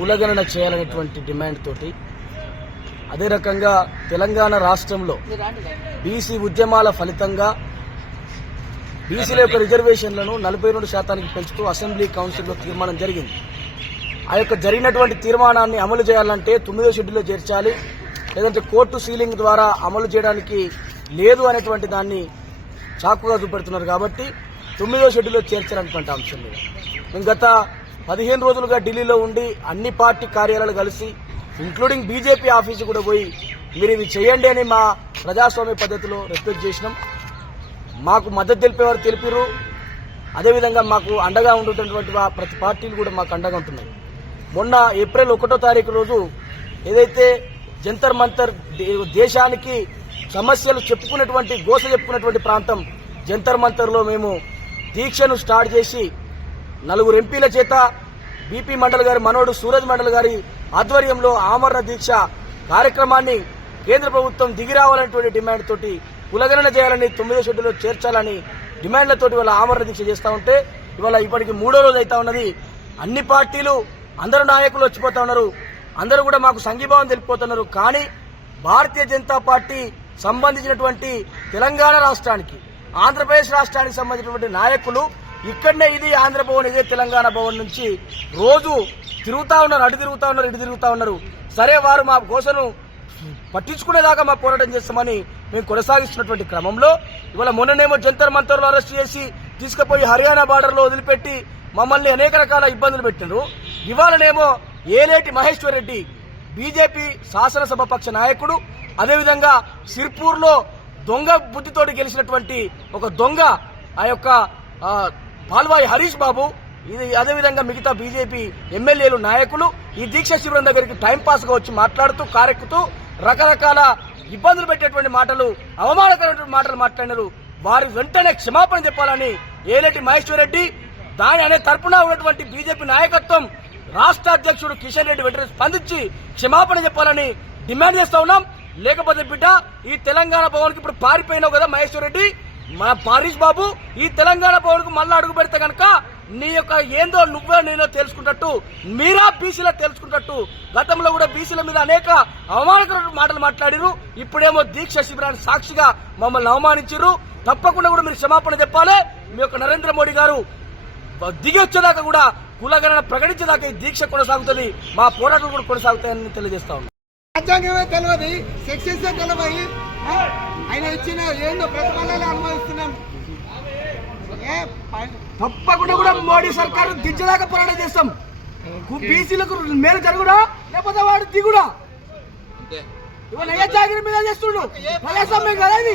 కులగణన చేయాలనేటువంటి డిమాండ్ తోటి అదే రకంగా తెలంగాణ రాష్ట్రంలో బీసీ ఉద్యమాల ఫలితంగా బీసీల యొక్క రిజర్వేషన్లను నలభై రెండు శాతానికి పెంచుతూ అసెంబ్లీ కౌన్సిల్లో తీర్మానం జరిగింది. ఆ యొక్క జరిగినటువంటి తీర్మానాన్ని అమలు చేయాలంటే తొమ్మిదో షెడ్యూల్లో చేర్చాలి లేదంటే కోర్టు సీలింగ్ ద్వారా అమలు చేయడానికి లేదు అనేటువంటి దాన్ని చాకుగా చూపెడుతున్నారు కాబట్టి తొమ్మిదో షెడ్యూల్లో చేర్చాలనేటువంటి అంశం మీద మేము గత పదిహేను రోజులుగా ఢిల్లీలో ఉండి అన్ని పార్టీ కార్యాలయాలు కలిసి ఇంక్లూడింగ్ బీజేపీ ఆఫీసు కూడా పోయి మీరు ఇది చేయండి అని మా ప్రజాస్వామ్య పద్ధతిలో రిక్వెస్ట్ చేసినాం. మాకు మద్దతు తెలిపేవారు తెలిపారు అదేవిధంగా మాకు అండగా ఉండేటటువంటి ప్రతి పార్టీలు కూడా మాకు అండగా ఉంటున్నాయి. మొన్న ఏప్రిల్ ఒకటో తారీఖు రోజు ఏదైతే జంతర్ మంతర్ దే- దేశానికి సమస్యలు చెప్పుకున్నటువంటి గోస చెప్పుకున్నటువంటి ప్రాంతం జంతర్ మంతర్లో మేము దీక్షను స్టార్ట్ చేసి నలుగురు ఎంపీల చేత బీపీ మండల్ గారి మనోడు సూరజ్ మండల్ గారి ఆధ్వర్యంలో ఆమరణ దీక్ష కార్యక్రమాన్ని కేంద్ర ప్రభుత్వం దిగిరావాలనేటువంటి డిమాండ్ తోటి కులగణన చేయాలని తొమ్మిదో షెడ్యూల్లో చేర్చాలని డిమాండ్లతోటి ఇవాళ ఆమరణ దీక్ష చేస్తూ ఉంటే ఇవాళ ఇప్పటికి మూడో రోజు అవుతా ఉన్నది. అన్ని పార్టీలు అందరు నాయకులు వచ్చిపోతా ఉన్నారు. అందరూ కూడా మాకు సంఘీభావం తెలిపిపోతున్నారు కానీ భారతీయ జనతా పార్టీ సంబంధించినటువంటి తెలంగాణ రాష్ట్రానికి ఆంధ్రప్రదేశ్ రాష్ట్రానికి సంబంధించినటువంటి నాయకులు ఇక్కడనే ఇది ఆంధ్ర భవన్ ఇదే తెలంగాణ భవన్ నుంచి రోజు తిరుగుతా ఉన్నారు అటు తిరుగుతా ఉన్నారు ఇటు తిరుగుతా ఉన్నారు. సరే వారు మా కోసను పట్టించుకునేదాకా మా పోరాటం చేస్తామని మేము కొనసాగిస్తున్నటువంటి క్రమంలో ఇవాళ మొన్ననేమో జంతర్ మంతర్లు అరెస్ట్ చేసి తీసుకుపోయి హర్యానా బార్డర్లో వదిలిపెట్టి మమ్మల్ని అనేక రకాల ఇబ్బందులు పెట్టినారు. ఇవాళనేమో ఏలేటి మహేశ్వర్ రెడ్డి బీజేపీ శాసనసభ పక్ష నాయకుడు అదేవిధంగా సిర్పూర్లో దొంగ బుద్ధితోటి గెలిచినటువంటి ఒక దొంగ ఆ యొక్క పాల్వాయి హరీష్ బాబు ఇది అదేవిధంగా మిగతా బీజేపీ ఎమ్మెల్యేలు నాయకులు ఈ దీక్ష శిబిరం దగ్గరికి టైం వచ్చి మాట్లాడుతూ కారెక్కుతూ రకరకాల ఇబ్బందులు పెట్టేటువంటి మాటలు అవమానకరమైనటువంటి మాటలు మాట్లాడినారు. వారి వెంటనే క్షమాపణ చెప్పాలని ఏలటి మహేశ్వర్ రెడ్డి దాని అనే తరపున ఉన్నటువంటి బీజేపీ నాయకత్వం రాష్ట్ర అధ్యక్షుడు కిషన్ రెడ్డి వెంటనే స్పందించి క్షమాపణ చెప్పాలని డిమాండ్ చేస్తా ఉన్నాం. లేకపోతే బిడ్డ ఈ తెలంగాణ భవన్కి ఇప్పుడు పారిపోయినావు కదా మహేశ్వర్ రెడ్డి మా పారీష్ బాబు ఈ తెలంగాణ పౌరుకు మళ్ళీ అడుగు పెడితే కనుక నీ యొక్క ఏందో నువ్వో నేనో తెలుసుకుంటట్టు మీరా బీసీలో తెలుసుకుంటట్టు గతంలో కూడా బీసీల మీద అనేక అవమానకర మాటలు మాట్లాడిరు ఇప్పుడేమో దీక్ష శిబిరాన్ని సాక్షిగా మమ్మల్ని అవమానించారు తప్పకుండా కూడా మీరు క్షమాపణ చెప్పాలి. మీ యొక్క నరేంద్ర మోడీ గారు దిగి వచ్చేదాకా కూడా కులగణన ప్రకటించేదాకా ఈ దీక్ష కొనసాగుతుంది. మా పోరాటం కూడా కొనసాగుతాయని తెలియజేస్తా రాజ్యాంగమే తెలియదు సెక్షన్స్ తెలియదు? ఆయన ఇచ్చిన ఏందో ప్రతిఫలాలు అనుభవిస్తున్నాం తప్పకుండా కూడా మోడీ సర్కారు దించేదాకా పోరాటం చేస్తాం. బీసీలకు మేలు జరుగుడా లేకపోతే వాడు దిగుడా? ఇవాళ ఏ జాగిరి మీద చేస్తుండు? ప్రజాస్వామ్యం కదా ఇది?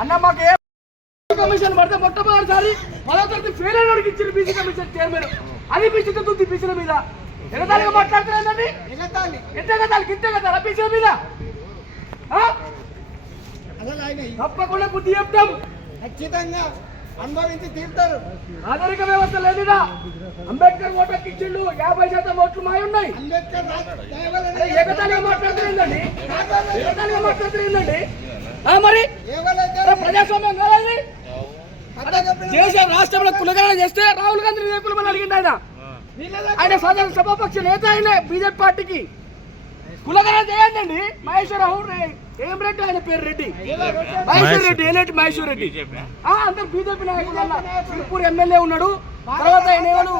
అన్న మాకు ఏ కమిషన్ పడితే మొట్టమొదటిసారి పదో తరగతి ఫెయిల్ అయిన వాడికి ఇచ్చిన బీసీ కమిషన్ చైర్మన్ అది బీసీ తుంది బీసీల మీద. ఎగతాళిగా మాట్లాడుతున్నారండి ఎగతాళి. ఎంత ఎగతాళి? ఎగతాళి బీసీల మీద. తప్పకుండా బుద్ధి చెప్తాం. ఖచ్చితంగా అనుభవించి తీరుతారు. నాగరిక వ్యవస్థ లేదుడా అంబేద్కర్ ఓటు ఇచ్చిండు యాభై శాతం ఓట్లు మాయ ఉన్నాయి. ఎగతాళిగా మాట్లాడుతుందండి ఎగతాళిగా మాట్లాడుతుందండి మరి? ప్రజాస్వామ్యం పట్టగప్పుడు దేశ రాష్ట్రంలో కులగణన చేస్తే రాహుల్ గాంధీ రేకులమని అడిగింది ఆయన. ఆయన సాధారణ సభాపక్ష నేత ఆయన బీజేపీ పార్టీకి కులగణన చేయండి అండి. మహేశ్వర ఏం రెడ్డి ఆయన పేరు రెడ్డి? మహేశ్వర్ రెడ్డి ఏలేటి మహేశ్వర్ రెడ్డి? ఆ, అందరు బీజేపీ నాయకులు అలా. ఎమ్మెల్యే ఉన్నాడు. తర్వాత ఆయన ఏమను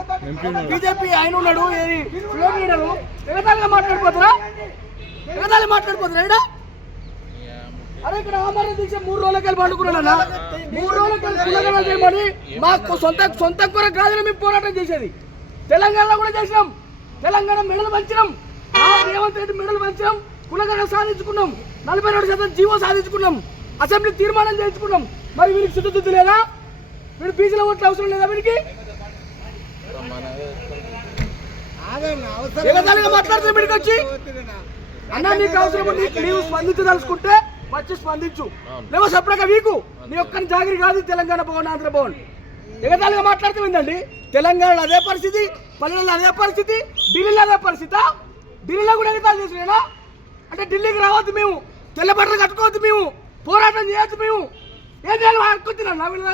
బీజేపీ ఆయన ఉన్నాడు. ఏది? ఫ్లోర్ లీడరు ఎగతాళిగా మాట్లాడిపోతారా? మాట్లాడిపోతారా ఈడ? అరే ఇక్కడ ఆమరణ దీక్ష మూడు రోజులకి వెళ్ళి పండుకున్నాను మూడు వెళ్ళి కులగణన చేయమని మాకు సొంత సొంత కూర కాదని మేము పోరాటం చేసేది. తెలంగాణలో కూడా చేసినాం. తెలంగాణ మెడలు పంచినాం ఆ రేవంత్ రెడ్డి మెడలు పంచినాం కులగణన సాధించుకున్నాం. నలభై రెండు శాతం జీవో సాధించుకున్నాం. అసెంబ్లీ తీర్మానం చేయించుకున్నాం. మరి వీరికి శుద్ధి లేదా? వీడు బీసీల ఓట్లు అవసరం లేదా వీరికి మాట్లాడుతున్నా వీడికి వచ్చి? అన్న నీకు అవసరం నీవు స్పందించదలుచుకుంటే వచ్చి స్పందించు. లేవో సపరేట్గా వీకు. నీ ఒక్కని జాగిరి కాదు తెలంగాణ భవన్ ఆంధ్ర భవన్ ఎగతాళిగా మాట్లాడుతూ ఏందండి తెలంగాణలో అదే పరిస్థితి పల్లెల్లో అదే పరిస్థితి ఢిల్లీలో అదే పరిస్థితి. ఢిల్లీలో కూడా ఎగతాళి చేసినా అంటే ఢిల్లీకి రావద్దు మేము. తెల్ల బట్టలు కట్టుకోవద్దు మేము. పోరాటం చేయొద్దు మేము. ఏం చేయాలి హక్కు తిన్నాం నా వీళ్ళ